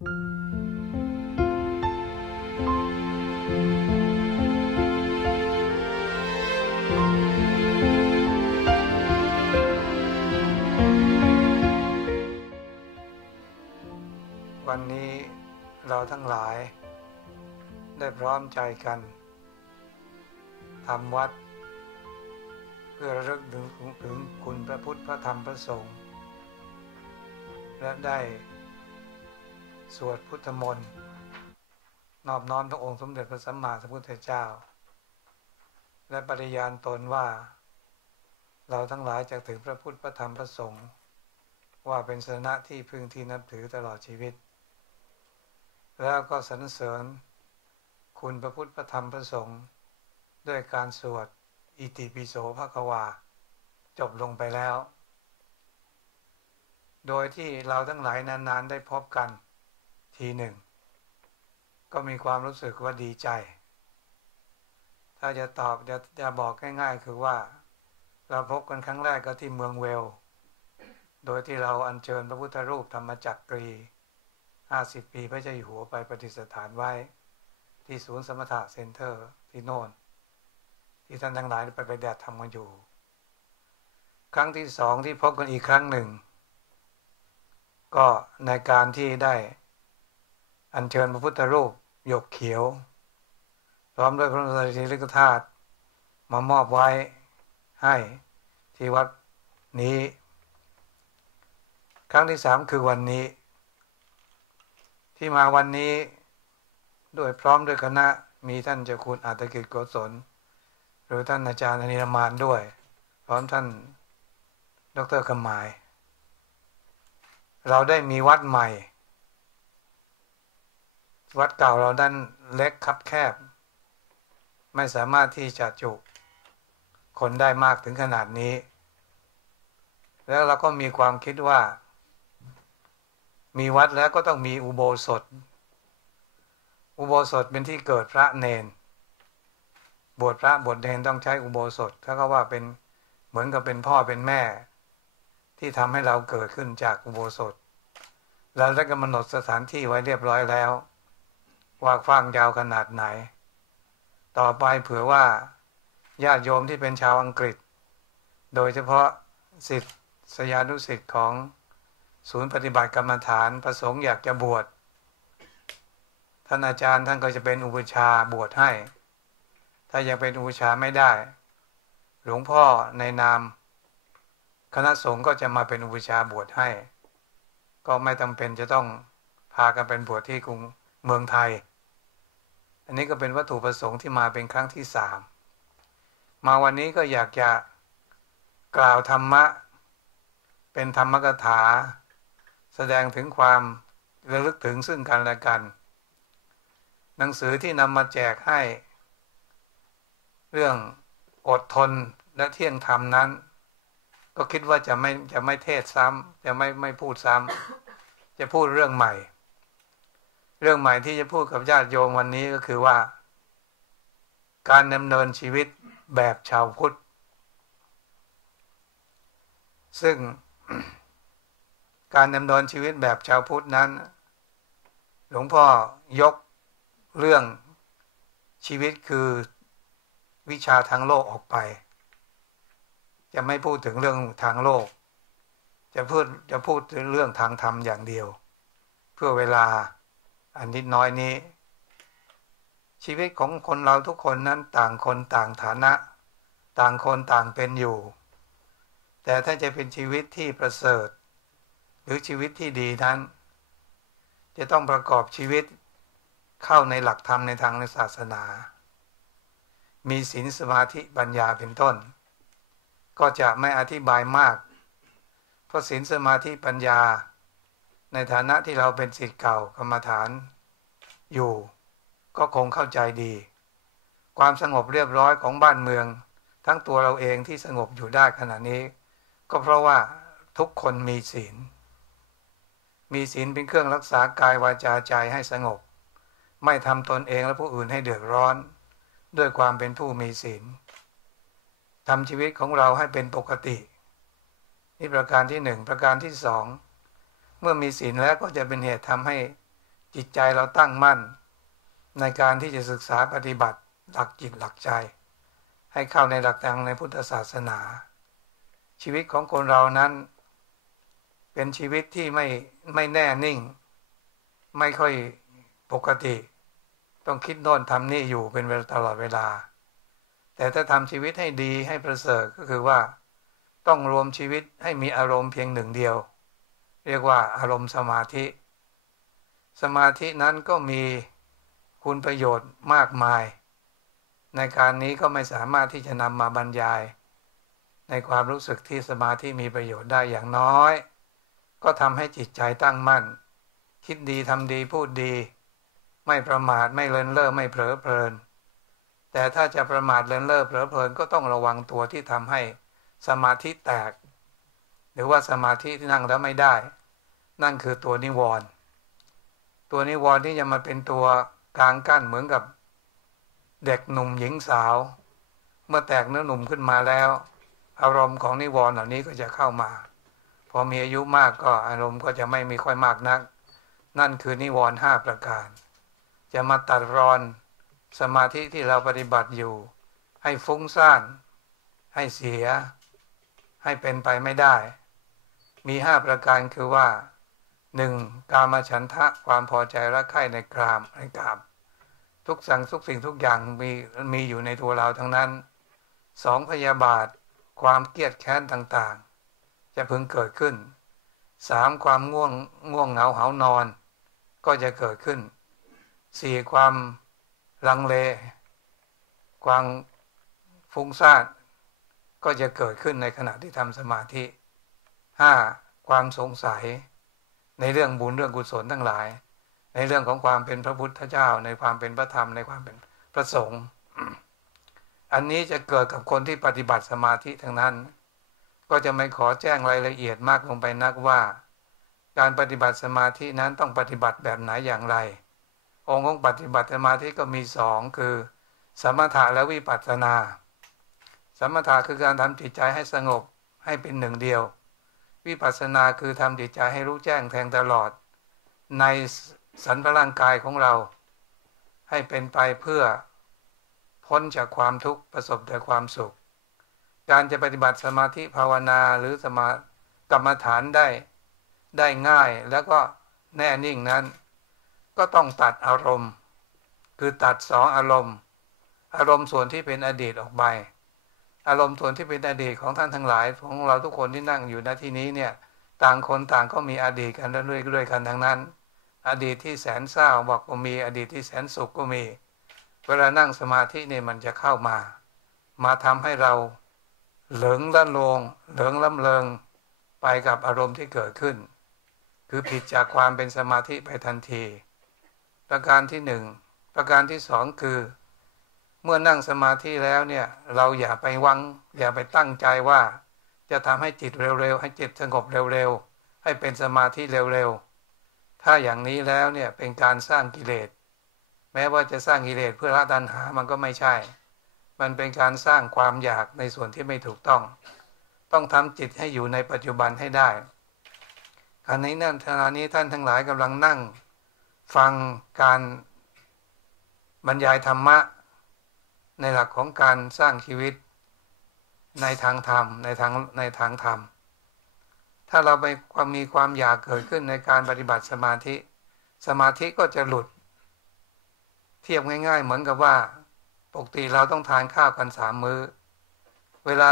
วันนี้เราทั้งหลายได้พร้อมใจกันทำวัดเพื่อระลึกถึงคุณพระพุทธพระธรรมพระสงฆ์และได้สวดพุทธมนต์นอบน้อมพระองค์สมเด็จพระสัมมาสัมพุทธเจ้าและปฏิญาณตนว่าเราทั้งหลายจะถึงพระพุทธพระธรรมพระสงฆ์ว่าเป็นสรณะที่พึ่งที่นับถือตลอดชีวิตแล้วก็สรรเสริญคุณพระพุทธพระธรรมพระสงฆ์ด้วยการสวดอิติปิโสภควาจบลงไปแล้วโดยที่เราทั้งหลายนานๆได้พบกันทีหนึ่งก็มีความรู้สึกว่าดีใจถ้าจะตอบจะบอกง่ายๆคือว่าเราพบกันครั้งแรกก็ที่เมืองเวลโดยที่เราอัญเชิญพระพุทธรูปธรรมจักรี50 ปีพระเจ้าอยู่หัวไปประดิษฐานไว้ที่ศูนย์สมถะเซ็นเตอร์ที่โน่นที่ท่านทั้งหลายไปแดดทำกันอยู่ครั้งที่สองที่พบกันอีกครั้งหนึ่งก็ในการที่ได้อัญเชิญพระพุทธรูปหยกเขียวพร้อมด้วยพระบรมสารีริกธาตุมามอบไว้ให้ที่วัดนี้ครั้งที่สามคือวันนี้ที่มาวันนี้โดยพร้อมด้วยคณะมีท่านเจ้าคุณอัตกิจโกศลหรือท่านอาจารย์อนิรมานด้วยพร้อมท่านดร.กำมายเราได้มีวัดใหม่วัดเก่าเราด้านเล็กคับแคบไม่สามารถที่จะจุคนได้มากถึงขนาดนี้แล้วเราก็มีความคิดว่ามีวัดแล้วก็ต้องมีอุโบสถอุโบสถเป็นที่เกิดพระเนนบวชพระบวชเนนต้องใช้อุโบสถเขาก็ว่าเป็นเหมือนกับเป็นพ่อเป็นแม่ที่ทำให้เราเกิดขึ้นจากอุโบสถแล้วได้กำหนดสถานที่ไว้เรียบร้อยแล้วว่ากว้างยาวขนาดไหนต่อไปเผื่อว่าญาติโยมที่เป็นชาวอังกฤษโดยเฉพาะศิษยานุศิษย์ของศูนย์ปฏิบัติกรรมฐานประสงค์อยากจะบวชท่านอาจารย์ท่านก็จะเป็นอุปชฌาย์บวชให้ถ้ายังเป็นอุปชฌาย์ไม่ได้หลวงพ่อในนามคณะสงฆ์ก็จะมาเป็นอุปชฌาย์บวชให้ก็ไม่จำเป็นจะต้องพากันเป็นบวชที่กรุงเมืองไทยอันนี้ก็เป็นวัตถุประสงค์ที่มาเป็นครั้งที่3มาวันนี้ก็อยากจะกล่าวธรรมะเป็นธรรมกถาแสดงถึงความระลึกถึงซึ่งกันและกันหนังสือที่นำมาแจกให้เรื่องอดทนและเที่ยงธรรมนั้นก็คิดว่าจะไม่เทศซ้ำจะไม่พูดซ้ำจะพูดเรื่องใหม่ที่จะพูดกับญาติโยมวันนี้ก็คือว่าการดำเนินชีวิตแบบชาวพุทธซึ่ง การดำเนินชีวิตแบบชาวพุทธนั้นหลวงพ่อยกเรื่องชีวิตคือวิชาทางโลกออกไปจะไม่พูดถึงเรื่องทางโลกจะพูดถึงเรื่องทางธรรมอย่างเดียวเพื่อเวลาอันนิดน้อยนี้ชีวิตของคนเราทุกคนนั้นต่างคนต่างฐานะต่างคนต่างเป็นอยู่แต่ถ้าจะเป็นชีวิตที่ประเสริฐหรือชีวิตที่ดีนั้นจะต้องประกอบชีวิตเข้าในหลักธรรมในทางศาสนามีศีลสมาธิปัญญาเป็นต้นก็จะไม่อธิบายมากเพราะศีลสมาธิปัญญาในฐานะที่เราเป็นศิษย์เก่ากรรมฐานอยู่ก็คงเข้าใจดีความสงบเรียบร้อยของบ้านเมืองทั้งตัวเราเองที่สงบอยู่ได้ขณะนี้ก็เพราะว่าทุกคนมีศีลเป็นเครื่องรักษากายวาจาใจให้สงบไม่ทำตนเองและผู้อื่นให้เดือดร้อนด้วยความเป็นผู้มีศีลทำชีวิตของเราให้เป็นปกตินี่ประการที่1ประการที่2เมื่อมีศีลแล้วก็จะเป็นเหตุทำให้ จิตใจเราตั้งมั่นในการที่จะศึกษาปฏิบัติหลักจิตหลักใจให้เข้าในหลักธรรมในพุทธศาสนาชีวิตของคนเรานั้นเป็นชีวิตที่ไม่แน่นิ่งไม่ค่อยปกติต้องคิดโน่นทำนี่อยู่เป็นเวลาตลอดเวลาแต่ถ้าทำชีวิตให้ดีให้ประเสริฐก็คือว่าต้องรวมชีวิตให้มีอารมณ์เพียงหนึ่งเดียวเรียกว่าอารมณ์สมาธิสมาธินั้นก็มีคุณประโยชน์มากมายในการนี้ก็ไม่สามารถที่จะนำมาบรรยายในความรู้สึกที่สมาธิมีประโยชน์ได้อย่างน้อยก็ทำให้จิตใจตั้งมั่นคิดดีทำดีพูดดีไม่ประมาทไม่เลินเล่อไม่เผลอเพลินแต่ถ้าจะประมาทเลินเล่อเผลอเพลินก็ต้องระวังตัวที่ทำให้สมาธิแตกหรือว่าสมาธิที่นั่งแล้วไม่ได้นั่นคือตัวนิวรณ์ตัวนิวรณ์ที่จะมาเป็นตัวกลางกั้นเหมือนกับเด็กหนุ่มหญิงสาวเมื่อแตกเนื้อหนุ่มขึ้นมาแล้วอารมณ์ของนิวรณ์เหล่านี้ก็จะเข้ามาพอมีอายุมากก็อารมณ์ก็จะไม่มีค่อยมากนักนั่นคือนิวรณ์5ประการจะมาตัดรอนสมาธิที่เราปฏิบัติอยู่ให้ฟุ้งซ่านให้เสียให้เป็นไปไม่ได้มี5ประการคือว่า 1. กามฉันทะความพอใจรักใคร่ในกามทุกสิ่งทุกอย่างมีอยู่ในตัวเราทั้งนั้น 2. พยาบาทความเกลียดแค้นต่างๆจะพึงเกิดขึ้น 3. ความง่วงเหงาหานอนก็จะเกิดขึ้น 4. ความลังเลความฟุ้งซ่านก็จะเกิดขึ้นในขณะที่ทำสมาธิ 5. ความสงสัยในเรื่องบุญเรื่องกุศลทั้งหลายในเรื่องของความเป็นพระพุทธเจ้าในความเป็นพระธรรมในความเป็นพระสงฆ์อันนี้จะเกิดกับคนที่ปฏิบัติสมาธิทั้งนั้นก็จะไม่ขอแจ้งรายละเอียดมากลงไปนักว่าการปฏิบัติสมาธินั้นต้องปฏิบัติแบบไหนอย่างไรองค์ของปฏิบัติสมาธิก็มี2คือสมถะและวิปัสสนาสมถะคือการทำจิตใจให้สงบให้เป็นหนึ่งเดียววิปัสสนาคือทำจิตใจให้รู้แจ้งแทงตลอดในสรรพร่างกายของเราให้เป็นไปเพื่อพ้นจากความทุกข์ประสบแต่ความสุขการจะปฏิบัติสมาธิภาวนาหรือกรรมฐานได้ง่ายแล้วก็แน่นิ่งนั้นก็ต้องตัดอารมณ์คือตัด2อารมณ์ส่วนที่เป็นอดีตออกไปอารมณ์ส่วนที่เป็นอดีตของท่านทั้งหลายของเราทุกคนที่นั่งอยู่ณที่นี้เนี่ยต่างคนต่างก็มีอดีตกันเรื่อยๆกันทั้งนั้นอดีตที่แสนเศร้าบอกก็มีอดีตที่แสนสุขก็มีเวลานั่งสมาธิเนี่ยมันจะเข้ามาทำให้เราเหลิงละโลงเหลิงล้ำเริงไปกับอารมณ์ที่เกิดขึ้นคือผิดจากความเป็นสมาธิไปทันทีประการที่1ประการที่2คือเมื่อนั่งสมาธิแล้วเนี่ยเราอย่าไปตั้งใจว่าจะทำให้จิตเร็วๆให้จิตสงบเร็วๆให้เป็นสมาธิเร็วๆถ้าอย่างนี้แล้วเนี่ยเป็นการสร้างกิเลสแม้ว่าจะสร้างกิเลสเพื่อละตัณหามันก็ไม่ใช่มันเป็นการสร้างความอยากในส่วนที่ไม่ถูกต้องทำจิตให้อยู่ในปัจจุบันให้ได้ขณะนี้ท่านทั้งหลายกำลังนั่งฟังการบรรยายธรรมะในหลักของการสร้างชีวิตในทางธรรมในทางธรรมถ้าเราไปมีความอยากเกิดขึ้นในการปฏิบัติสมาธิก็จะหลุดเทียบง่ายๆเหมือนกับว่าปกติเราต้องทานข้าวกัน3 มื้อเวลา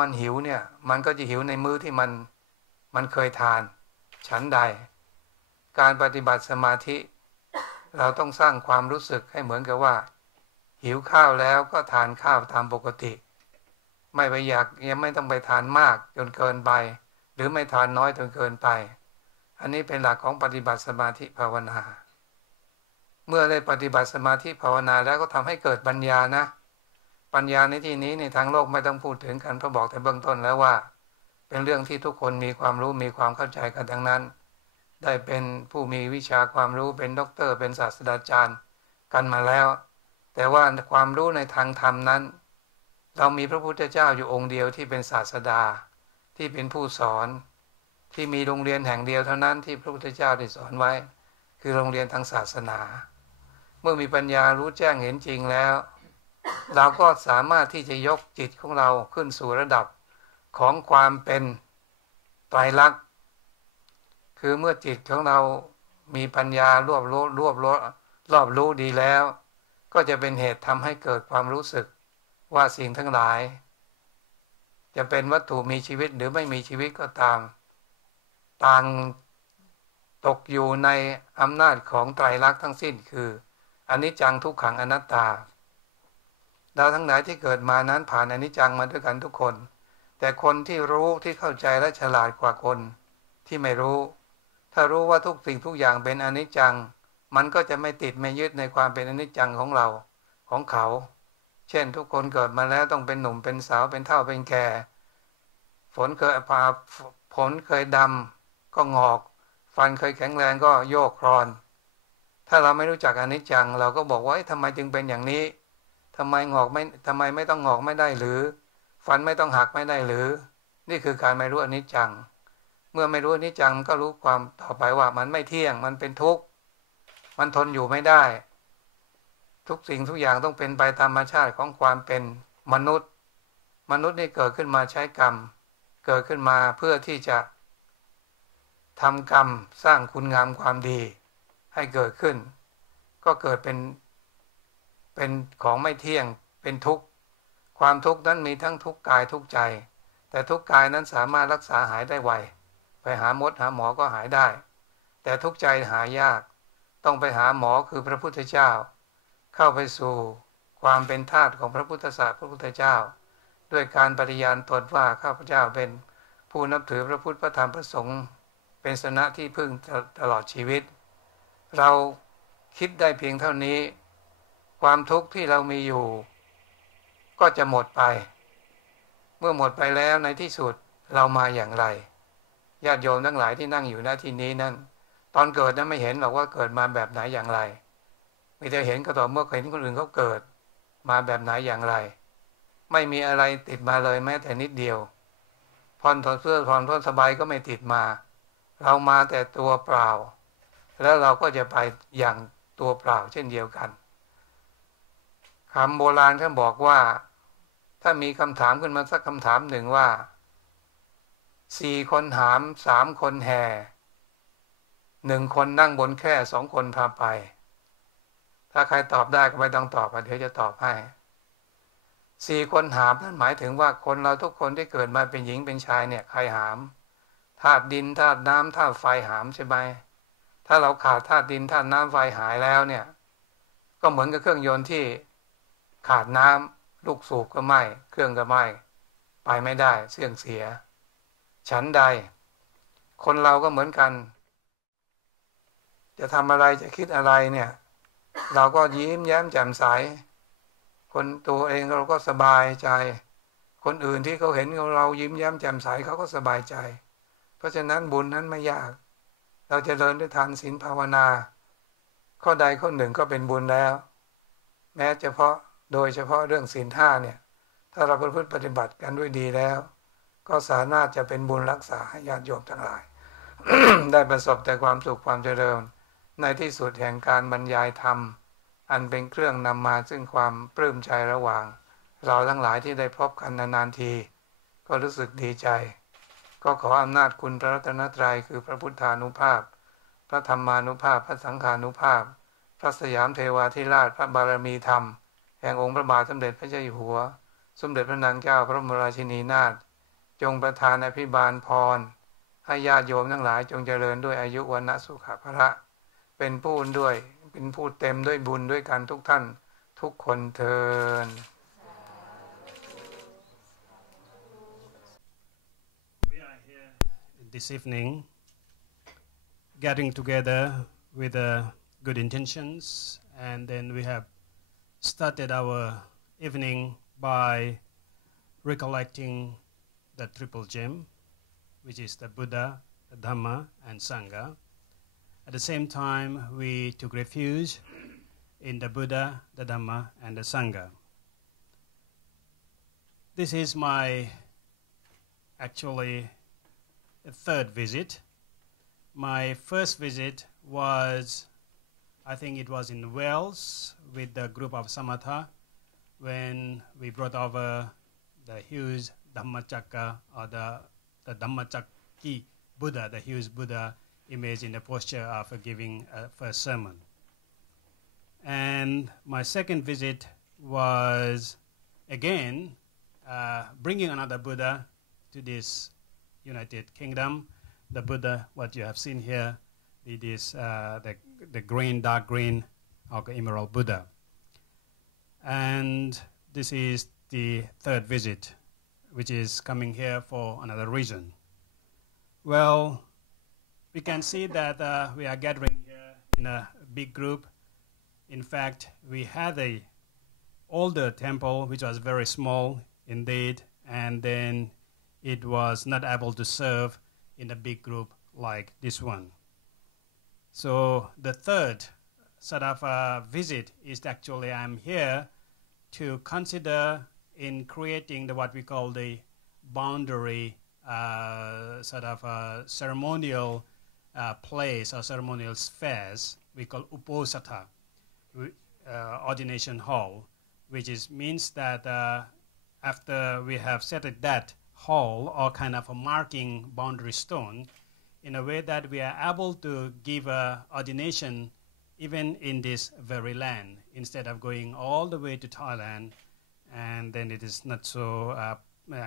มันหิวเนี่ยมันก็จะหิวในมื้อที่มันเคยทานฉันใดการปฏิบัติสมาธิเราต้องสร้างความรู้สึกให้เหมือนกับว่าหิวข้าวแล้วก็ทานข้าวตามปกติไม่ไปอยากยังไม่ต้องไปทานมากจนเกินไปหรือไม่ทานน้อยจนเกินไปอันนี้เป็นหลักของปฏิบัติสมาธิภาวนาเมื่อได้ปฏิบัติสมาธิภาวนาแล้วก็ทำให้เกิดปัญญานะปัญญาในที่นี้ในทางโลกไม่ต้องพูดถึงกันเพราะบอกแต่เบื้องต้นแล้วว่าเป็นเรื่องที่ทุกคนมีความรู้มีความเข้าใจกันทั้งนั้นได้เป็นผู้มีวิชาความรู้เป็นด็อกเตอร์เป็นศาสตราจารย์กันมาแล้วแต่ว่าความรู้ในทางธรรมนั้นเรามีพระพุทธเจ้าอยู่องค์เดียวที่เป็นศาสดาที่เป็นผู้สอนที่มีโรงเรียนแห่งเดียวเท่านั้นที่พระพุทธเจ้าได้สอนไว้ คือโรงเรียนทางศาสนาเมื่อมีปัญญารู้แจ้งเห็นจริงแล้วเราก็สามารถที่จะยกจิตของเราขึ้นสู่ระดับของความเป็นไตรลักษณ์คือเมื่อจิตของเรามีปัญญารอบรู้ดีแล้วก็จะเป็นเหตุทำให้เกิดความรู้สึกว่าสิ่งทั้งหลายจะเป็นวัตถุมีชีวิตหรือไม่มีชีวิตก็ตามต่างตกอยู่ในอำนาจของไตรลักษณ์ทั้งสิ้นคืออนิจจังทุกขังอนัตตาเราทั้งหลายที่เกิดมานั้นผ่านอนิจจังมาด้วยกันทุกคนแต่คนที่รู้ที่เข้าใจและฉลาดกว่าคนที่ไม่รู้ถ้ารู้ว่าทุกสิ่งทุกอย่างเป็นอนิจจังมันก็จะไม่ติดไม่ยึดในความเป็นอนิจจังของเราของเขาเช่นทุกคนเกิดมาแล้วต้องเป็นหนุ่มเป็นสาวเป็นเฒ่าเป็นแก่ผลเคยดำก็งอกฟันเคยแข็งแรงก็โยกคลอนถ้าเราไม่รู้จักอนิจจังเราก็บอกว่าทำไมจึงเป็นอย่างนี้ทำไมไม่ต้องงอกไม่ได้หรือฟันไม่ต้องหักไม่ได้หรือนี่คือการไม่รู้อนิจจังเมื่อไม่รู้อนิจจังก็รู้ความต่อไปว่ามันไม่เที่ยงมันเป็นทุกข์มันทนอยู่ไม่ได้ทุกสิ่งทุกอย่างต้องเป็นไปตามธรรมชาติของความเป็นมนุษย์นี่เกิดขึ้นมาใช้กรรมเกิดขึ้นมาเพื่อที่จะทำกรรมสร้างคุณงามความดีให้เกิดขึ้นก็เกิดเป็นของไม่เที่ยงเป็นทุกข์ความทุกข์นั้นมีทั้งทุกข์กายทุกข์ใจแต่ทุกข์กายนั้นสามารถรักษาหายได้ไวไปหาหมอก็หายได้แต่ทุกข์ใจหายากต้องไปหาหมอคือพระพุทธเจ้าเข้าไปสู่ความเป็นทาสของพระพุทธศาสนาพระพุทธเจ้าด้วยการปฏิญาณตนว่าข้าพเจ้าเป็นผู้นับถือพระพุทธพระธรรมพระสงฆ์เป็นสนะที่พึ่งตลอดชีวิตเราคิดได้เพียงเท่านี้ความทุกข์ที่เรามีอยู่ก็จะหมดไปเมื่อหมดไปแล้วในที่สุดเรามาอย่างไรญาติโยมทั้งหลายที่นั่งอยู่ณที่นี้นั้นตอนเกิดนั้นไม่เห็นหรอกว่าเกิดมาแบบไหนอย่างไรมีแต่เห็นก็ต่อเมื่อเห็นคนอื่นเขาเกิดมาแบบไหนอย่างไรไม่มีอะไรติดมาเลยแม้แต่นิดเดียวผ่อนถอดเสื้อผ่อนทนสบายก็ไม่ติดมาเรามาแต่ตัวเปล่าแล้วเราก็จะไปอย่างตัวเปล่าเช่นเดียวกันคำโบราณท่านบอกว่าถ้ามีคำถามขึ้นมาสักคำถามหนึ่งว่า4 คนหาม3 คนแห่1 คนนั่งบนแค่2 คนพาไปถ้าใครตอบได้ก็ไม่ต้องตอบเดี๋ยวจะตอบให้4 คนหามนั่นหมายถึงว่าคนเราทุกคนที่เกิดมาเป็นหญิงเป็นชายเนี่ยใครหามธาตุดินธาตุน้ำธาตุไฟหามใช่ไหมถ้าเราขาดธาตุดินธาตุน้ำไฟหายแล้วเนี่ยก็เหมือนกับเครื่องยนต์ที่ขาดน้ำลูกสูบก็ไหม้เครื่องก็ไหม้ไปไม่ได้เสื่องเสียฉันใดคนเราก็เหมือนกันจะทำอะไรจะคิดอะไรเนี่ยเราก็ยิ้มแย้มแจ่มใสคนตัวเองเราก็สบายใจคนอื่นที่เขาเห็นเรายิ้มแย้มแจ่มใสเขาก็สบายใจเพราะฉะนั้นบุญนั้นไม่ยากเราจะเดินด้วยทานศีลภาวนาข้อใดข้อหนึ่งก็เป็นบุญแล้วแม้โดยเฉพาะเรื่องศีล 5เนี่ยถ้าเราประพฤติปฏิบัติกันด้วยดีแล้วก็สามารถจะเป็นบุญรักษาให้ญาติโยมทั้งหลาย ได้ประสบแต่ความสุขความเจริญในที่สุดแห่งการบรรยายธรรมอันเป็นเครื่องนำมาซึ่งความปลื้มใจระหว่างเราทั้งหลายที่ได้พบกันนานๆทีก็รู้สึกดีใจก็ขออำนาจคุณพระรัตนตรัยคือพระพุทธานุภาพพระธรรมานุภาพพระสังฆานุภาพพระสยามเทวาธิราชพระบารมีธรรมแห่งองค์พระบาทสมเด็จพระเจ้าอยู่หัวสมเด็จพระนางเจ้าพระบรมราชินีนาถจงประทานอภิบาลพรให้ญาติโยมทั้งหลายจงเจริญด้วยอายุวรรณสุขภละเป็นผู้เต็มด้วยบุญด้วยกันทุกท่านทุกคนเทิน We are here this evening getting together with good intentions and then we have started our evening by recollecting the triple gem which is the Buddha, the Dhamma and Sangha. At the same time, we took refuge in the Buddha, the Dhamma, and the Sangha. This is my actually third visit. My first visit was, I think it was in Wales with the group of Samatha when we brought over the huge Dhammacakka or the Dhammacakki Buddha, the huge Buddha image in the posture of giving a first sermon. And my second visit was again bringing another Buddha to this United Kingdom. The Buddha, what you have seen here, it is the green, dark green, or emerald Buddha. And this is the third visit, which is coming here for another reason. Well, we can see that we are gathering here in a big group. In fact, we had an older temple, which was very small indeed, and then it was not able to serve in a big group like this one. So the third sort of visit is actually I'm here to consider in creating what we call the boundary sort of ceremonial place or ceremonial spheres we call uposatha, ordination hall, which means that after we have set that hall or kind of a marking boundary stone in a way that we are able to give ordination even in this very land instead of going all the way to Thailand, and then it is not so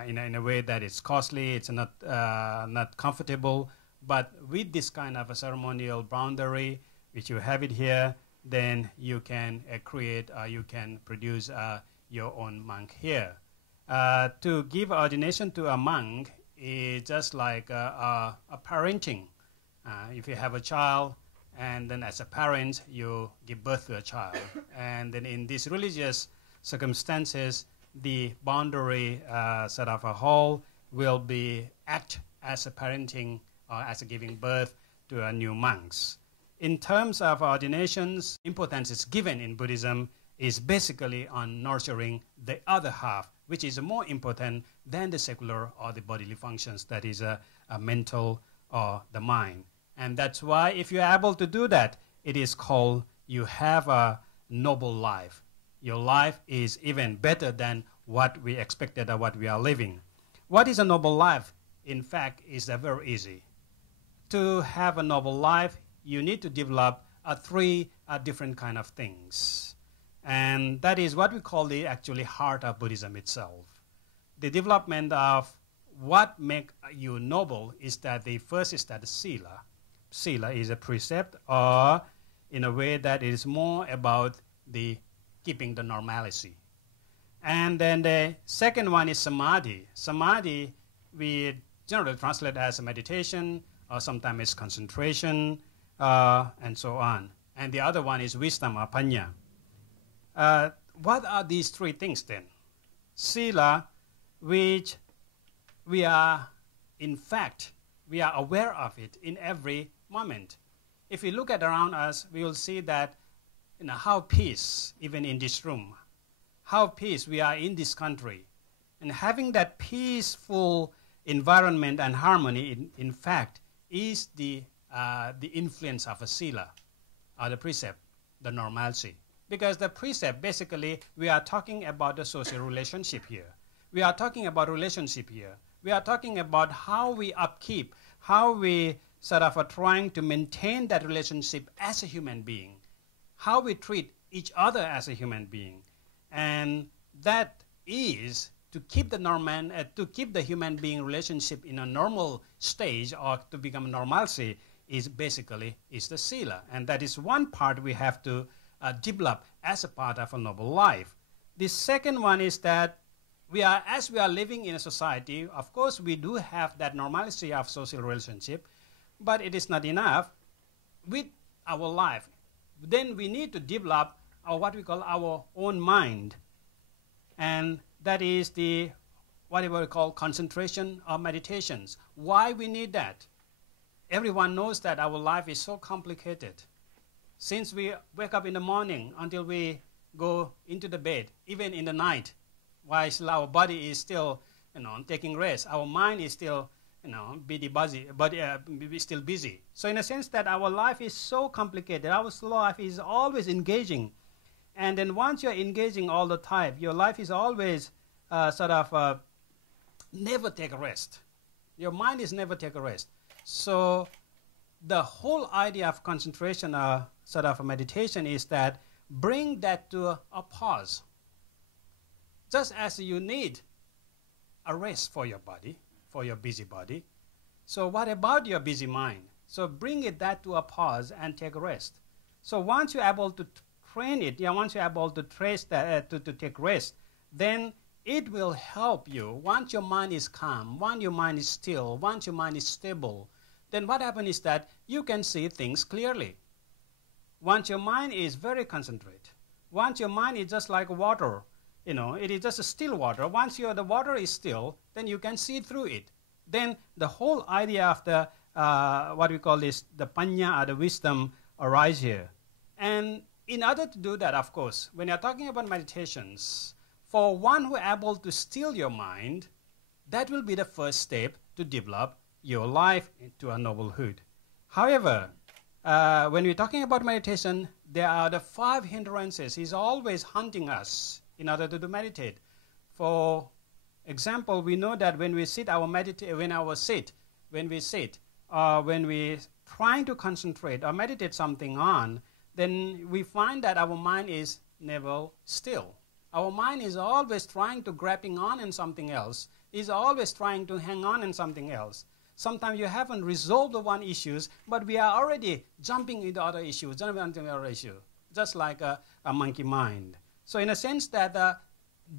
in a way that it's costly, it's not comfortable. But with this kind of a ceremonial boundary, which you have it here, then you can create, you can produce your own monk here. To give ordination to a monk is just like a parenting. If you have a child, and then as a parent, you give birth to a child. And then in these religious circumstances, the boundary sort of a hall will act as a parenting or as a giving birth to a new monks. In terms of ordinations, importance is given in Buddhism is basically on nurturing the other half, which is more important than the secular or the bodily functions, that is a mental or the mind. And that's why if you're able to do that, it is called you have a noble life. Your life is even better than what we expected or what we are living. What is a noble life? In fact, is very easy. To have a noble life, you need to develop three different kind of things. And that is what we call the actually heart of Buddhism itself. The development of what makes you noble is that the first is that the sila. Sila is a precept, or in a way that it is more about the keeping the normalcy. And then the second one is samadhi. Samadhi we generally translate as a meditation, or sometimes it's concentration, and so on. And the other one is wisdom or panya. What are these three things then? Sila, which we are, in fact, we are aware of it in every moment. If we look at around us, we will see that how peace, even in this room, how peace we are in this country. And having that peaceful environment and harmony, in fact, is the influence of a sila, or the precept, the normalcy. Because the precept, basically, we are talking about the social relationship here. We are talking about relationship here. We are talking about how we upkeep, how we sort of are trying to maintain that relationship as a human being, how we treat each other as a human being. And that is to keep the human being relationship in a normal stage, or to become normalcy, is basically the sila. And that is one part we have to develop as a part of a noble life. The second one is that as we are living in a society, of course we do have that normalcy of social relationship, but it is not enough with our life. Then we need to develop what we call our own mind. And that is what we call concentration or meditations. Why we need that? Everyone knows that our life is so complicated. Since we wake up in the morning until we go into the bed, even in the night, while our body is still taking rest, our mind is still busy, but we're still busy. So in a sense that our life is so complicated, our life is always engaging. And then once you're engaging all the time, your life is always never take a rest. Your mind is never take a rest. So the whole idea of concentration, sort of a meditation, is that bring that to a pause. Just as you need a rest for your body, for your busy body, so what about your busy mind? So bring that to a pause and take a rest. So once you're able to train it, once you're able to trace that to take rest, then it will help you. Once your mind is calm, once your mind is still, once your mind is stable, then what happens is that you can see things clearly. Once your mind is very concentrated, once your mind is just like water, it is just a still water. Once the water is still, then you can see through it. Then the whole idea of the, what we call this, the panya or the wisdom arise here. And in order to do that, of course, when you're talking about meditations, for one who is able to still your mind, that will be the first step to develop your life into a noblehood. However, when we're talking about meditation, there are the 5 hindrances. He's always hunting us in order to meditate. For example, we know that when we sit, when we're trying to concentrate or meditate something on, then we find that our mind is never still. Our mind is always trying to grabbing on in something else, is always trying to hang on in something else. Sometimes you haven't resolved the one issues, but we are already jumping into other issues, just like a monkey mind. So in a sense that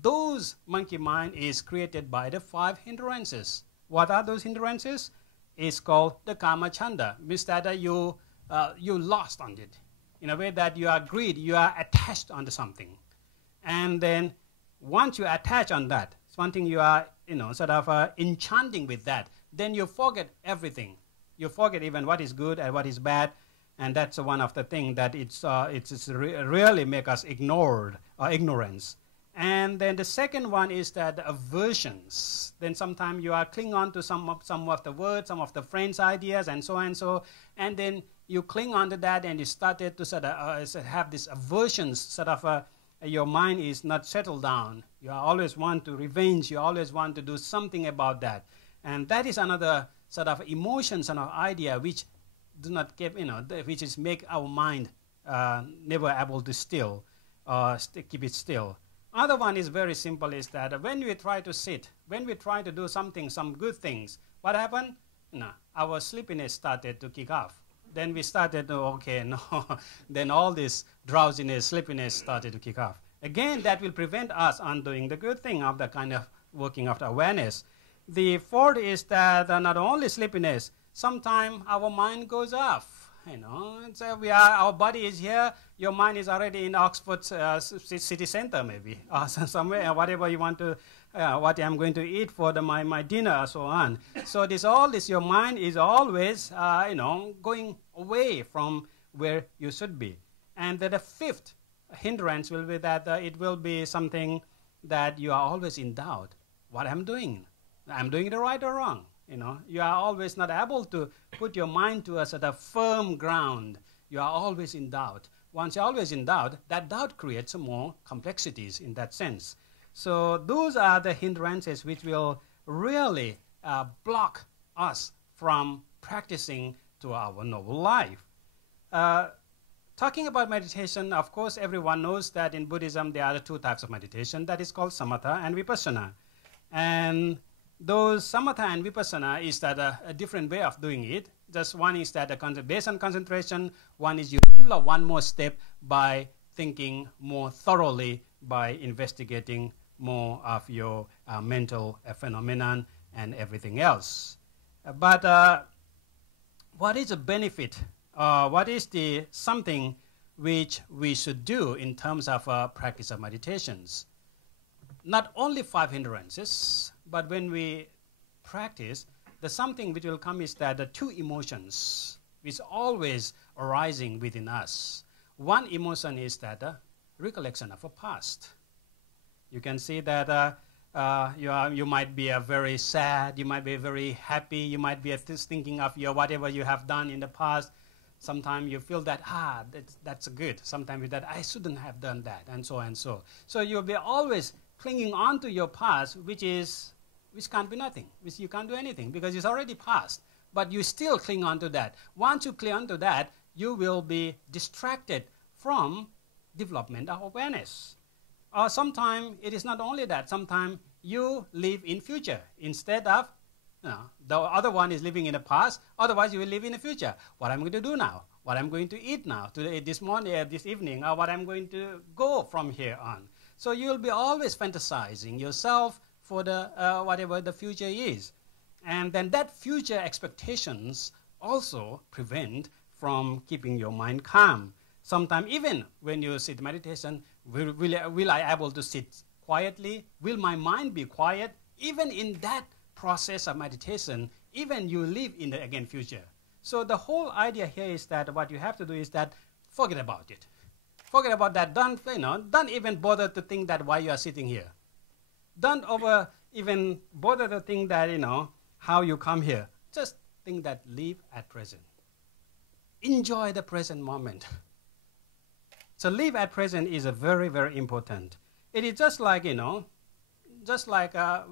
those monkey mind is created by the 5 hindrances. What are those hindrances? It's called the kama chanda, means that you lost on it. In a way that you are greedy, you are attached onto something. And then once you attach on that, something you are, enchanting with that, then you forget everything. You forget even what is good and what is bad. And that's one of the things that it's really make us ignored or ignorance. And then the second one is that aversions. Then sometimes you are clinging on to some of the words, some of the friends' ideas, and so and so. And then you cling on to that, and you started to have this aversions. Your mind is not settled down. You always want to revenge. You always want to do something about that. And that is another sort of emotions and idea which do not keep, which is make our mind never able to still, keep it still. Other one is very simple, is that when we try to sit, when we try to do something, some good things, what happened? Our sleepiness started to kick off. Then we started to, then all this drowsiness, sleepiness started to kick off. Again, that will prevent us on doing the good thing of the kind of working of the awareness. The fourth is that not only sleepiness, sometimes our mind goes off. Our body is here, your mind is already in Oxford city center maybe, or somewhere, whatever you want to, what I'm going to eat for my dinner or so on. So your mind is always, going away from where you should be. And the 5th hindrance will be that it will be something that you are always in doubt. What I'm doing it right or wrong? You are always not able to put your mind to a sort of firm ground. You are always in doubt. Once you're always in doubt, that doubt creates some more complexities in that sense. So those are the hindrances which will really block us from practicing to our noble life. Talking about meditation, of course, everyone knows that in Buddhism there are 2 types of meditation. That is called samatha and vipassana. And those samatha and vipassana is that a different way of doing it. Just one is that based on concentration, one is you develop one more step by thinking more thoroughly, by investigating more of your mental phenomenon and everything else. But what is the benefit? What is the something which we should do in terms of practice of meditations? Not only 5 hindrances, but when we practice, the something which will come is that the 2 emotions which always arising within us. One emotion is that recollection of a past. You can see that You might be very sad, you might be very happy, you might be thinking of whatever you have done in the past. Sometimes you feel that, that's good. Sometimes that I shouldn't have done that, and so and so. So you'll be always clinging on to your past, which can't be nothing, which you can't do anything because it's already past. But you still cling on to that. Once you cling on to that, you will be distracted from development of awareness. Or sometimes it is not only that. Sometimes you live in future instead of, the other one is living in the past. Otherwise, you will live in the future. What I'm going to do now? What I'm going to eat now? Today, this morning, this evening, or what I'm going to go from here on. So you'll be always fantasizing yourself for the whatever the future is, and then that future expectations also prevent from keeping your mind calm. Sometimes even when you sit meditation, will I able to sit quietly? Will my mind be quiet? Even in that process of meditation, even you live in the again future. So the whole idea here is that what you have to do is that forget about it. Forget about that. Don't even bother to think that why you are sitting here. Don't even bother to think that how you come here. Just think that live at present. Enjoy the present moment. So live at present is a very, very important. It is just like, we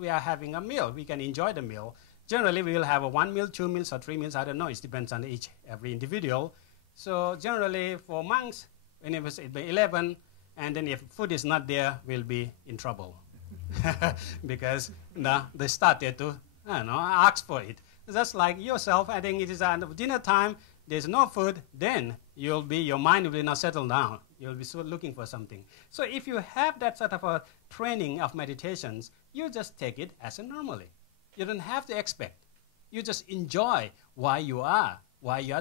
are having a meal. We can enjoy the meal. Generally, we will have 1 meal, 2 meals, or 3 meals. I don't know. It depends on every individual. So generally, for monks, when it was 11, and then if food is not there, we'll be in trouble. Because they started to ask for it. Just like yourself, I think it is at dinner time, there's no food, then your mind will not settle down. You'll be looking for something. So if you have that sort of a training of meditations, you just take it as a normally. You don't have to expect. You just enjoy why you are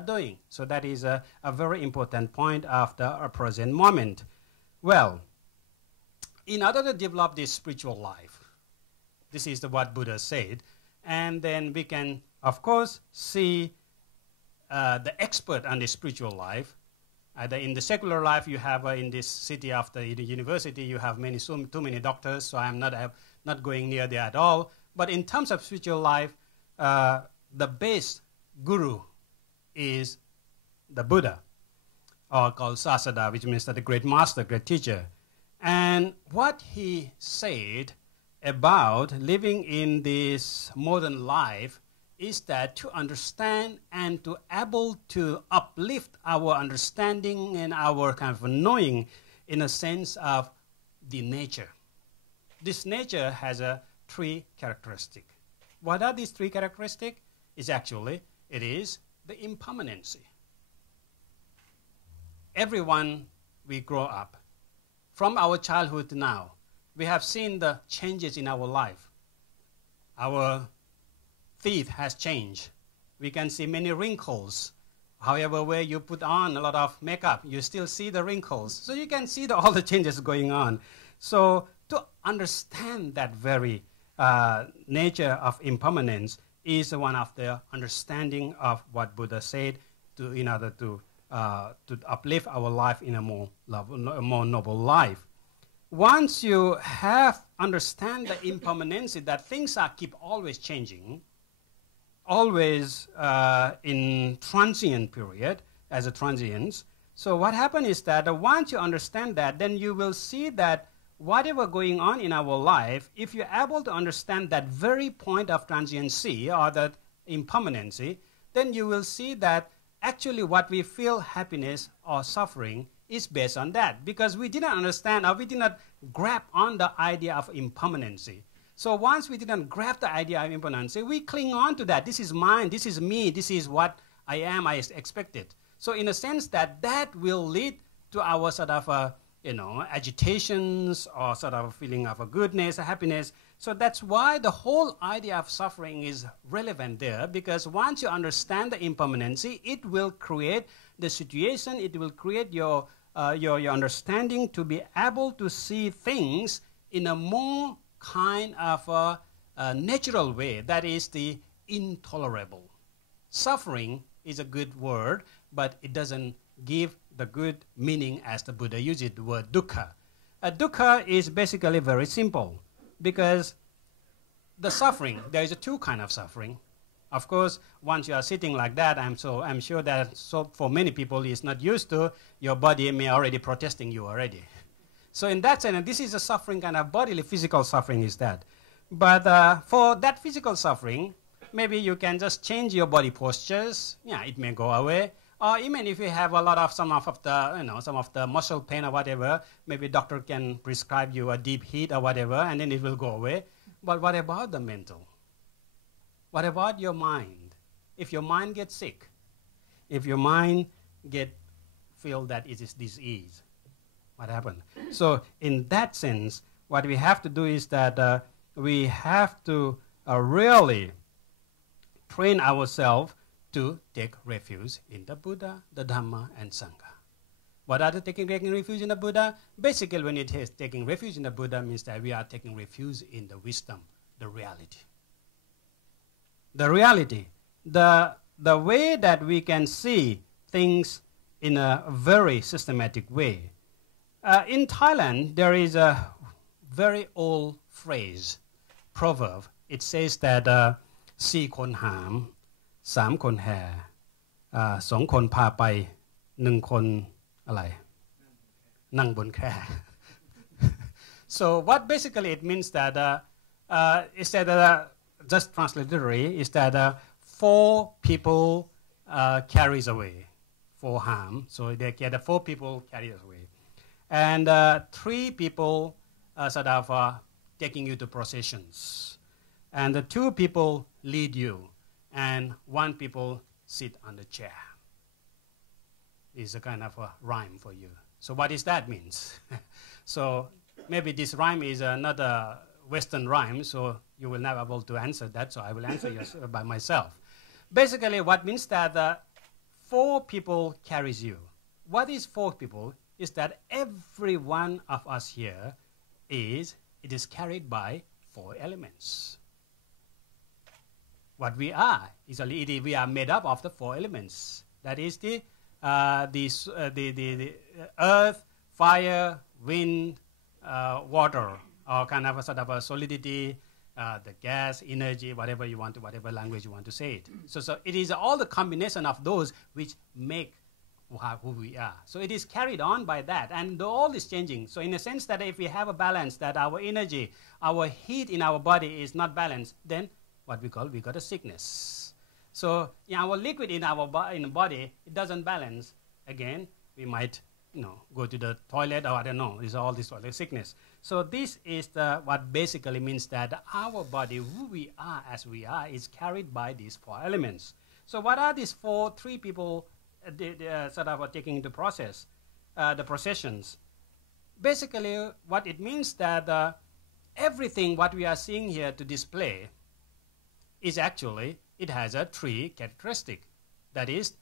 doing. So that is a very important point after a present moment. Well, in order to develop this spiritual life, this is what Buddha said, and then we can, of course, see the expert on the spiritual life. Either in the secular life, you have in this city after the university, you have too many doctors, so I'm not going near there at all. But in terms of spiritual life, the base guru is the Buddha, or called Sasada, which means that the great master, great teacher. And what he said about living in this modern life is that to understand and to able to uplift our understanding and our kind of knowing in a sense of the nature. This nature has 3 characteristics. What are these 3 characteristics? It is the impermanency. Everyone, we grow up. From our childhood to now, we have seen the changes in our life. Our teeth has changed. We can see many wrinkles. However, where you put on a lot of makeup, you still see the wrinkles. So you can see all the changes going on. So to understand that very nature of impermanence is one of the understanding of what Buddha said in order to uplift our life in a more noble life. Once you have understand the impermanency, that things keep always changing, always in transient period, as a transience. So what happens is that once you understand that, then you will see that whatever going on in our life, if you're able to understand that very point of transiency or that impermanency, then you will see that actually what we feel happiness or suffering is based on that, because we didn't understand or we did not grab on the idea of impermanency. So once we didn't grab the idea of impermanency, we cling on to that. This is mine, this is me, this is what I am, I expected. So in a sense that will lead to our sort of agitations or sort of feeling of a goodness, a happiness. So that's why the whole idea of suffering is relevant there, because once you understand the impermanency, it will create the situation, it will create your understanding to be able to see things in a more kind of a natural way, that is the intolerable. Suffering is a good word, but it doesn't give the good meaning as the Buddha uses the word dukkha. Dukkha is basically very simple, because the suffering, there is two kind of suffering. Of course, once you are sitting like that, I'm sure that for many people it's not used to, your body may already protesting you already. So in that sense, this is a suffering kind of bodily, physical suffering is that. But for that physical suffering, maybe you can just change your body postures. Yeah, it may go away. Or even if you have a lot of some of the muscle pain or whatever, maybe doctor can prescribe you a deep heat or whatever, and then it will go away. But what about the mental? What about your mind? If your mind gets sick, if your mind feel that it is disease, what happened? So in that sense, what we have to do is that we have to really train ourselves to take refuge in the Buddha, the Dhamma, and Sangha. What are the taking refuge in the Buddha? Basically, when it is taking refuge in the Buddha, means that we are taking refuge in the wisdom, the reality. The reality, the way that we can see things in a very systematic way. In Thailand, there is a very old phrase, proverb. It says that 4 คนหาม3 คนแห่2 คนพาไป1 คนอะไรนั่งบนแคร่ So what basically it means that is that just transliterally is that 4 people carries away 4 harm, so they get 4 people carries away, and 3 people sort of taking you to processions, and the 2 people lead you, and 1 people sit on the chair. Is a kind of a rhyme for you. So what does that means? So maybe this rhyme is not a Western rhyme, so you will not be able to answer that, so I will answer by myself. Basically, what means that 4 people carries you. What is 4 people? Is that every one of us here it is carried by 4 elements. What we are is we are made up of the 4 elements. That is the earth, fire, wind, water, or kind of a sort of a solidity, the gas, energy, whatever you want to, whatever language you want to say it. So it is all the combination of those which make who we are. So it is carried on by that, and all is changing. So in a sense that if we have a balance, that our energy, our heat in our body is not balanced, then what we got a sickness. So in our liquid in our body, it doesn't balance. Again, we might go to the toilet, or I don't know. It's all this sort of sickness. So this is what basically means that our body, who we are as we are, is carried by these 4 elements. So what are these 3 people sort of taking into process, the processions? Basically, what it means that everything what we are seeing here to display is actually, it has a 3 characteristic. That is,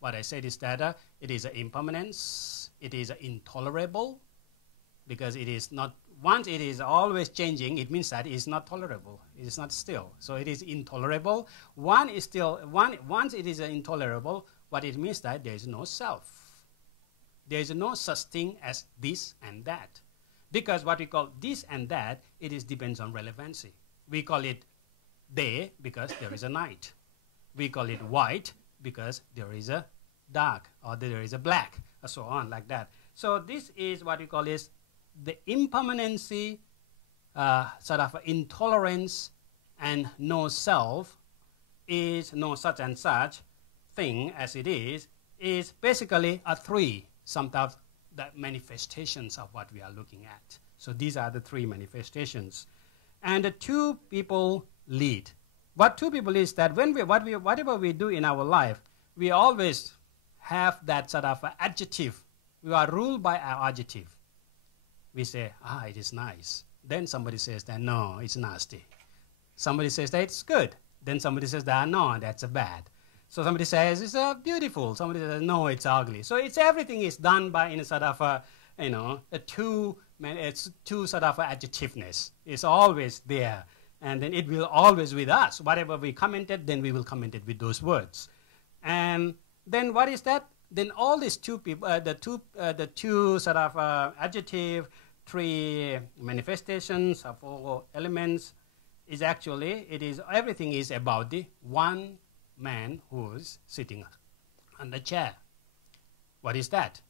what I said is that it is an impermanence, it is intolerable, because it is not, once it is always changing, it means that it is not tolerable, it is not still. So it is intolerable. Once it is intolerable, what it means that there is no self. There is no such thing as this and that. Because what we call this and that, it is depends on relevancy. We call it day because there is a night. We call it white because there is a dark, or there is a black, or so on, like that. So this is what we call is the impermanency, sort of intolerance, and no self is no such and such thing as it is basically a 3, sometimes the manifestations of what we are looking at. So these are the 3 manifestations. And the 2 people lead. What 2 people is that whatever we do in our life, we always have that sort of adjective. We are ruled by our adjective. We say, it is nice. Then somebody says that, no, it's nasty. Somebody says that it's good. Then somebody says that, no, that's bad. So somebody says it's beautiful. Somebody says, no, it's ugly. So everything is done by in a sort of it's 2 sort of adjectiveness. It's always there. And then it will always with us. Whatever we commented, then we will comment it with those words. And then what is that? Then all these 2 people, the two sort of adjective, 3 manifestations of 4 elements, is actually, everything is about the one man who's sitting on the chair. What is that?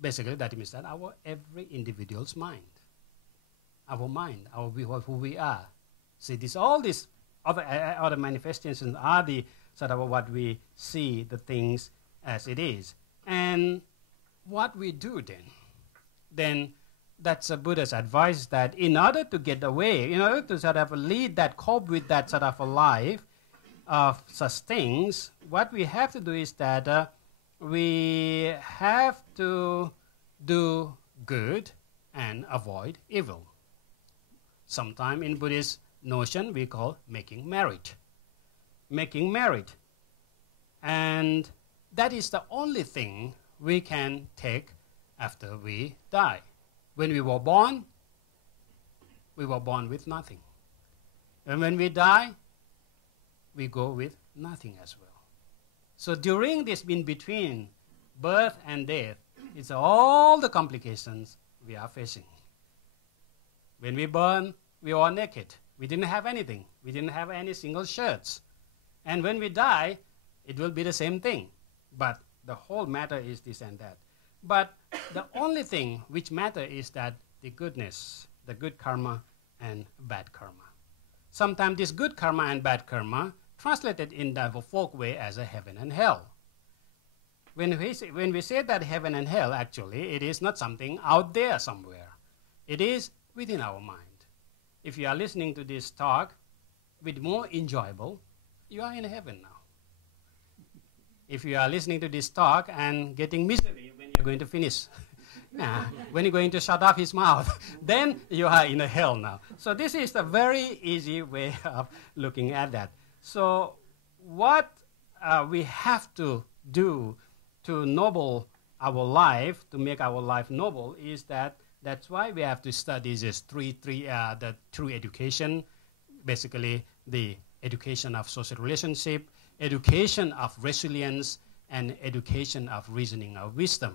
Basically, that means that our every individual's mind, our mind, who we are. See, all these other manifestations are the sort of what we see the things as it is. And what we do then that's a Buddha's advice, that in order to get away, in order to sort of lead that, cope with that sort of a life of such things, what we have to do is that we have to do good and avoid evil. Sometimes in Buddhist notion we call making merit. Making merit. And that is the only thing we can take after we die. When we were born with nothing. And when we die, we go with nothing as well. So during this in between birth and death, it's all the complications we are facing. When we born, we were naked. We didn't have anything. We didn't have any single shirts. And when we die, it will be the same thing. But the whole matter is this and that. But the only thing which matters is that the goodness, the good karma and bad karma. Sometimes this good karma and bad karma translated in the folk way as a heaven and hell. When we say that heaven and hell, actually, it is not something out there somewhere. It is within our mind. If you are listening to this talk with more enjoyable, you are in heaven now. If you are listening to this talk and getting misery when you're going to finish, when you're going to shut off his mouth, then you are in a hell now. So this is a very easy way of looking at that. So what we have to do to noble our life, to make our life noble, is that's why we have to study this the true education, basically the education of social relationship, education of resilience, and education of reasoning of wisdom.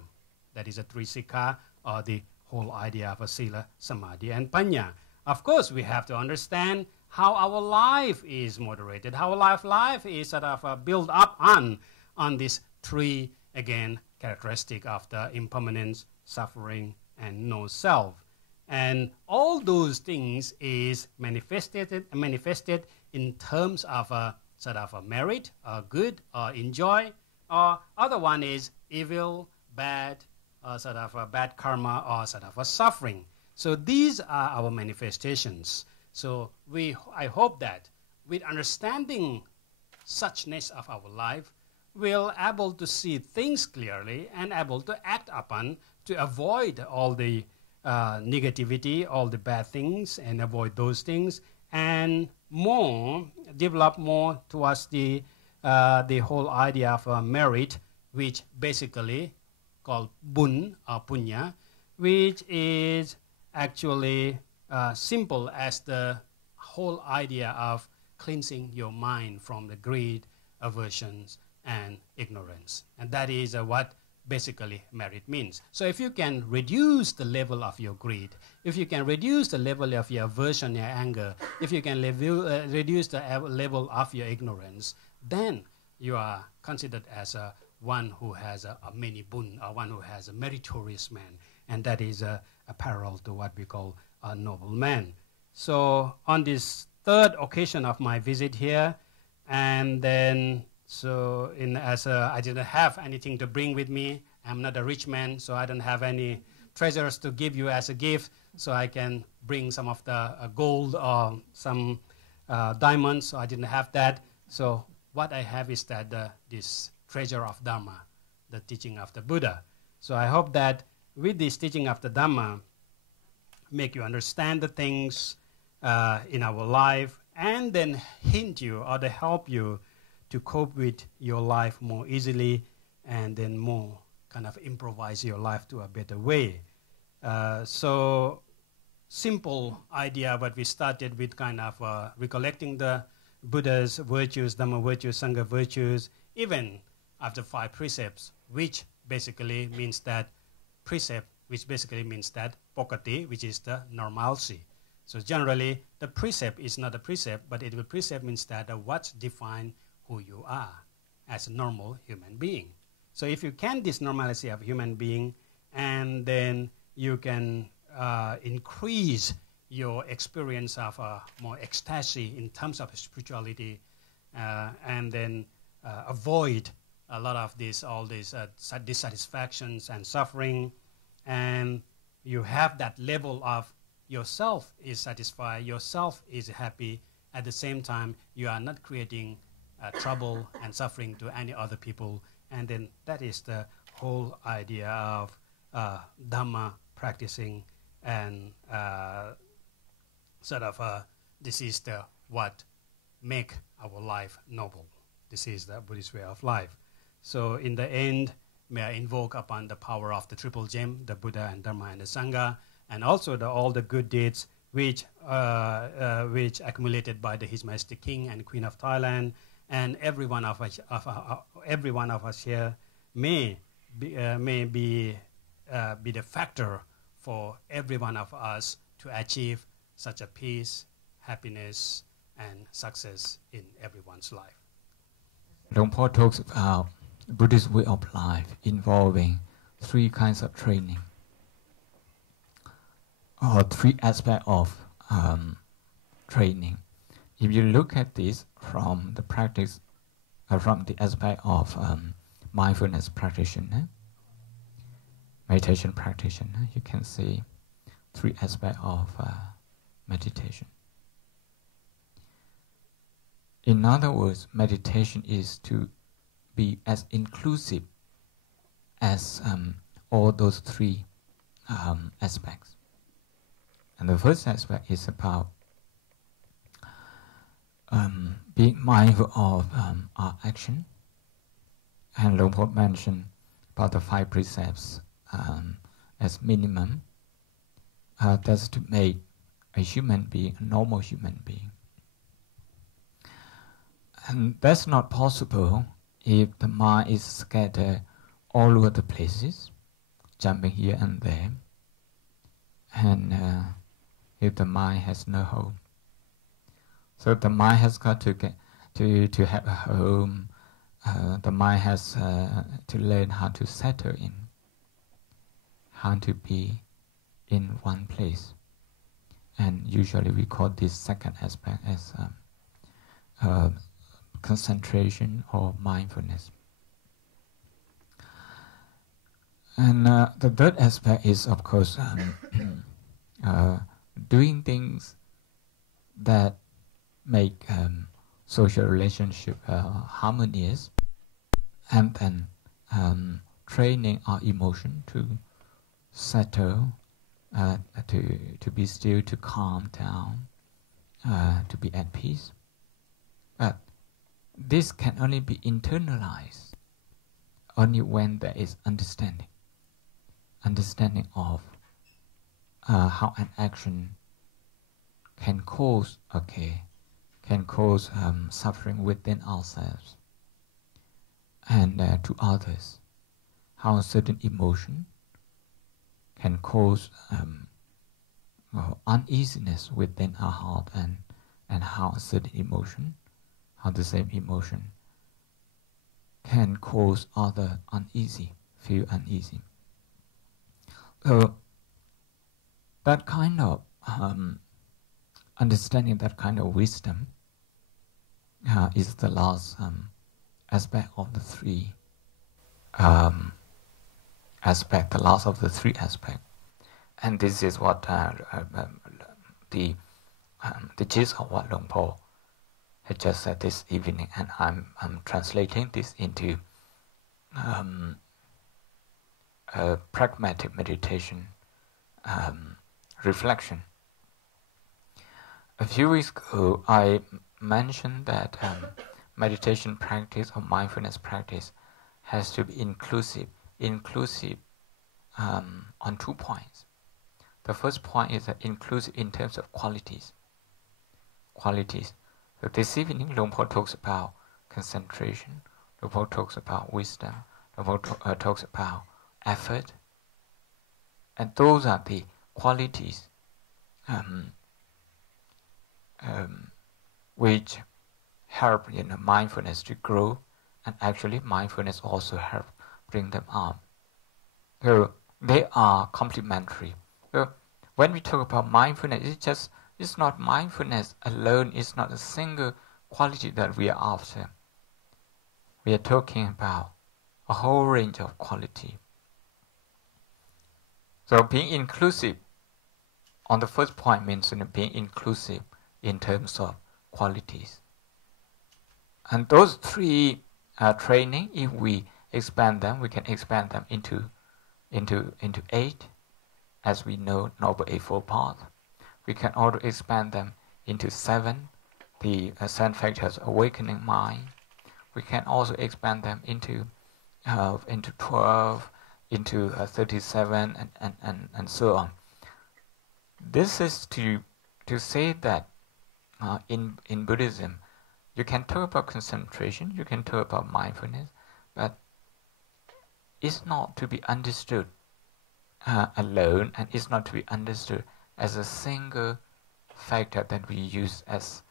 That is a three sikha, or the whole idea of a sila, samadhi, and panya. Of course, we have to understand how our life is moderated, how our life is sort of built up on these three, again, characteristic of the impermanence, suffering, and no self. And all those things is manifested in terms of a sort of a merit, or good, or enjoy, or other one is evil, bad, or sort of a bad karma, or sort of a suffering. So these are our manifestations. So I hope that with understanding suchness of our life, we'll able to see things clearly and able to act upon to avoid all the negativity, all the bad things, and avoid those things, and develop more towards the whole idea of merit, which basically called bun or punya, which is actually simple as the whole idea of cleansing your mind from the greed, aversions, and ignorance. And that is what basically merit means. So if you can reduce the level of your greed, if you can reduce the level of your aversion, your anger, if you can reduce the level of your ignorance, then you are considered as one who has a many bun, or one who has a meritorious man. And that is a parallel to what we call a noble man. So on this third occasion of my visit here, and then I didn't have anything to bring with me. I'm not a rich man, so I don't have any treasures to give you as a gift. So I can bring some of the gold or some diamonds. So I didn't have that. So what I have is that this treasure of Dhamma, the teaching of the Buddha. So I hope that with this teaching of the Dhamma, make you understand the things in our life, and then hint you or to help you to cope with your life more easily, and then more kind of improvise your life to a better way. So simple idea, but we started with kind of recollecting the Buddha's virtues, Dhamma virtues, Sangha virtues, even after 5 precepts, which basically means that precept, which basically means that pokati, which is the normalcy. So generally, the precept is not a precept, but precept means that what defines who you are as a normal human being. So if you can this normalcy of human being, and then you can increase your experience of more ecstasy in terms of spirituality, and then avoid a lot of all these dissatisfactions and suffering, and you have that level of yourself is satisfied, yourself is happy, at the same time you are not creating trouble and suffering to any other people. And then that is the whole idea of Dhamma practicing, and this is what make our life noble. This is the Buddhist way of life. So in the end, may I invoke upon the power of the triple gem, the Buddha and Dharma and the Sangha, and also all the good deeds which accumulated by His Majesty King and Queen of Thailand, and every one of us here may be the factor for every one of us to achieve such a peace, happiness, and success in everyone's life. Luangpor talks about Buddhist way of life involving three kinds of training, or three aspects of training. If you look at this from the practice, from the aspect of mindfulness practitioner, meditation practitioner, you can see three aspects of meditation. In other words, meditation is to be as inclusive as all those three aspects. And the first aspect is about being mindful of our action. And Luangpor mentioned about the 5 precepts as minimum. That's to make a human being a normal human being. And that's not possible if the mind is scattered all over the places, jumping here and there, and if the mind has no home. So the mind has got to get to have a home. The mind has to learn how to settle in, how to be in one place. And usually we call this second aspect as concentration or mindfulness. And the third aspect is, of course, doing things that make social relationship harmonious, and then training our emotion to settle, to be still, to calm down, to be at peace. But this can only be internalized only when there is understanding of how an action can cause suffering within ourselves and to others, how a certain emotion can cause uneasiness within our heart, and how a certain emotion, how the same emotion can cause other feel uneasy. So that kind of understanding, that kind of wisdom is the last aspect of the three the last of the three aspects. And this is what the gist of what Luangpor had just said this evening, and I'm translating this into a pragmatic meditation reflection. A few weeks ago, I mentioned that meditation practice or mindfulness practice has to be inclusive on 2 points. The first point is that inclusive in terms of qualities. So this evening, Luangpor talks about concentration, Luangpor talks about wisdom, Luangpor talks about effort, and those are the qualities which help mindfulness to grow, and actually mindfulness also help bring them up. So they are complementary. So when we talk about mindfulness, it's not mindfulness alone. It's not a single quality that we are after. We are talking about a whole range of quality. So being inclusive on the first point means being inclusive in terms of qualities. And those three training, if we expand them, we can expand them into 8, as we know Noble Eightfold Path. We can also expand them into 7, the 7 factors awakening mind. We can also expand them into 12, into 37, and so on. This is to say that in Buddhism, you can talk about concentration, you can talk about mindfulness, but it's not to be understood alone, and it's not to be understood as a single factor that we use as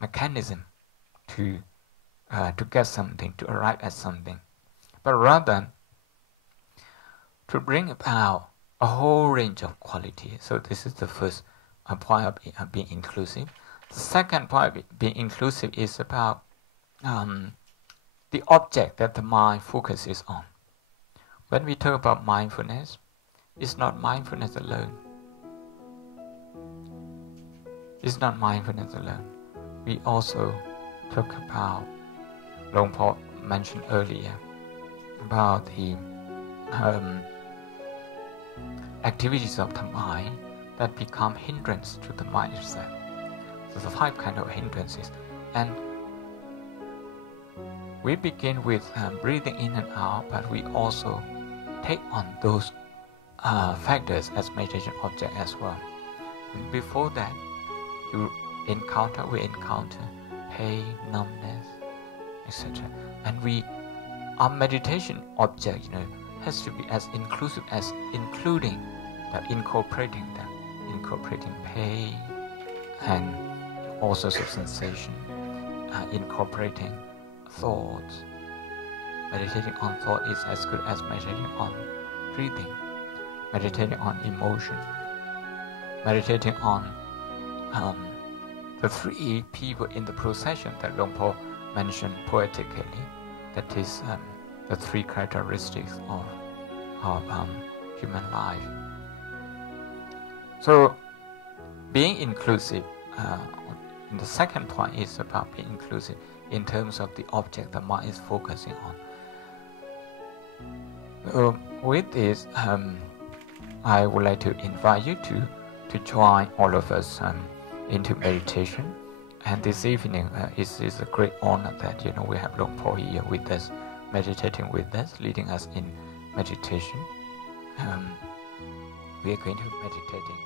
mechanism to get something, to arrive at something, but rather to bring about a whole range of quality. So this is the first point of being inclusive. The second point of being inclusive is about the object that the mind focuses on. When we talk about mindfulness, it's not mindfulness alone. It's not mindfulness alone. We also talk about, Luangpor mentioned earlier, about the activities of the mind that become hindrance to the mind itself. So the 5 kind of hindrances. And we begin with breathing in and out, but we also take on those factors as meditation object as well. Before that, we encounter pain, numbness, etc. And our meditation object, has to be as inclusive as including that, incorporating pain and all sorts of sensation, incorporating thoughts. Meditating on thought is as good as meditating on breathing, meditating on emotion, meditating on the 3 people in the procession that Luangpor mentioned poetically. That is the 3 characteristics of human life. So being inclusive, in the second point, is about being inclusive in terms of the object the mind is focusing on. With this, I would like to invite you to join all of us into meditation. And this evening is a great honor that we have Luangpor here with us, meditating with us, leading us in meditation. We are going to be meditating.